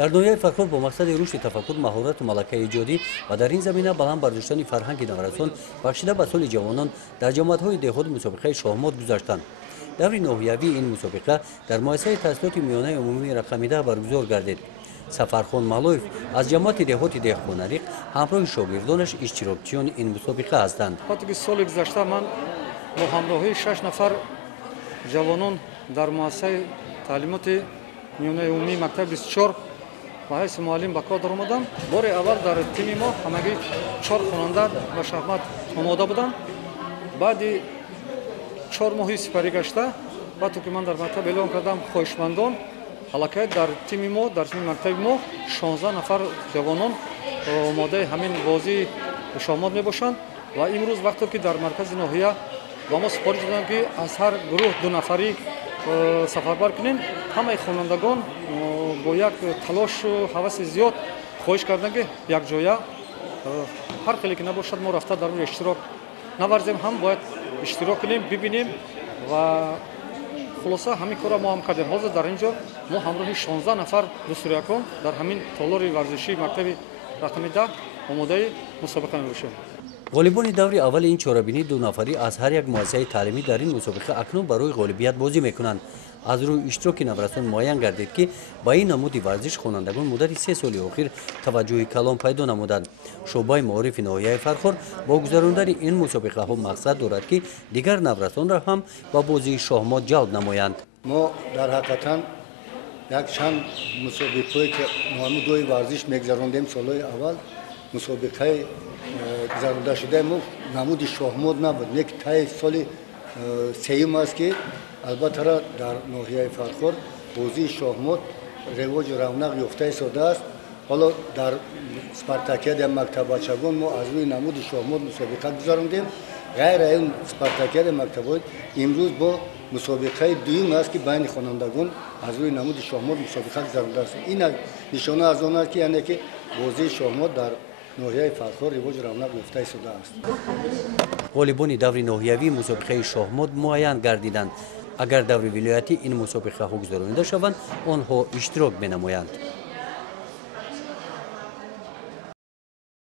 дар ноҳияи Фархор бо мақсади рушди тафаккур, маҳорату малакаи иҷодӣ ва дар ин замина баланд бардоштани фарҳанги наварасон бахшида ба соли ҷавонон дар ҷамоатҳои деҳот мусобиқаи шоҳмот гузаштанд. даври ноҳиявии ин мусобиқа дар муассисаи таҳсилоти миёнаи умумии рақамида баргузор гардид. Сафархон Малоев аз ҷамоати деҳоти Деҳқонариқ ҳамроҳи шогирдонаш иштирокчиёни ин мусобиқа ҳастанд. соли гузашта ман бо ҳамроҳии 6 нафар ҷавонон дар муассисаи таълимоти миёнаи умумии мактаби 24 ба ҳайси муаллим ба кор даромадам. бори аввал дар тими мо ҳамагӣ 4 хонанда ба шахмат омода буданд. баъди 4 моҳи сипарӣ гашта вақте ки ман дар мактаб эълон кардам хоҳишмандон аллакай дар тими мо, дар тими мактаби мо 16 нафар ҷавонон омодаи ҳамин бозии шоҳмот мебошанд ва имрӯз вақте ки дар маркази ноҳия ба мо супориш доданд ки аз ҳар гурӯҳ 2 нафарӣ сафарбар кунем, ҳамаи хонандагон бо як талошу ҳаваси зиёд хоҳиш карданд ки якҷоя ҳар хеле ки набошад мо рафта дар рӯи иштирок наварзем, ҳам бояд иштирок кунем, бибинем ва хулоса ҳамин кора мо ҳам кардем. ҳозир дар ин ҷо мо ҳамроҳи 16 нафар дустуриякон дар ҳамин толори варзишии мактаби рақами 10 омодаи мусобиқа мебошем. ғолибони даври аввали ин чорабинии 2 нафарӣ аз ҳар як муассисаи таълимӣ дар ин мусобиқа акнун барои ғолибият бозӣ мекунанд. аз рӯи иштироки наврасон муайян гардид ки ба ин намуди варзиш хонандагон муддати 3 соли охир таваҷҷӯҳи калон пайдо намуданд. шӯъбаи маорифи ноҳияи Фархор бо гузарондани ин мусобиқаҳо мақсад дорад ки дигар наврасонро ҳам ба бозии шоҳмот ҷалб намоянд. мо дар ҳақиқатан як чанд мусобиқое ки намудҳои варзиш мегузарондем солҳои аввал мусобиқаи гузаронда шудаи мо намуди шоҳмот набуд, нек таи соли сеюм аст ки албатта дар ноҳияи Фархор бозии шоҳмот ревоҷу равнақ ёфта истодааст. ҳоло дар спартакиади мактаббачагон мо аз рӯи намуди шоҳмот мусобиқа гузарондем. ғайр ин спартакиади мактабҳои имрӯз бо мусобиқаи дуюм аст ки байни хонандагон аз рӯи намуди шоҳмот мусобиқа гузарондааст. ин нишона аз он аст ки яъне ки бозии шоҳмот дар ноҳияи Фархор ривоҷу равнақ ёфта истодааст. ғолибони даври ноҳиявии мусобиқаи шоҳмот муайян гардиданд. агар даври вилоятӣ ин мусобиқаҳо гузаронида шаванд, онҳо иштирок менамоянд.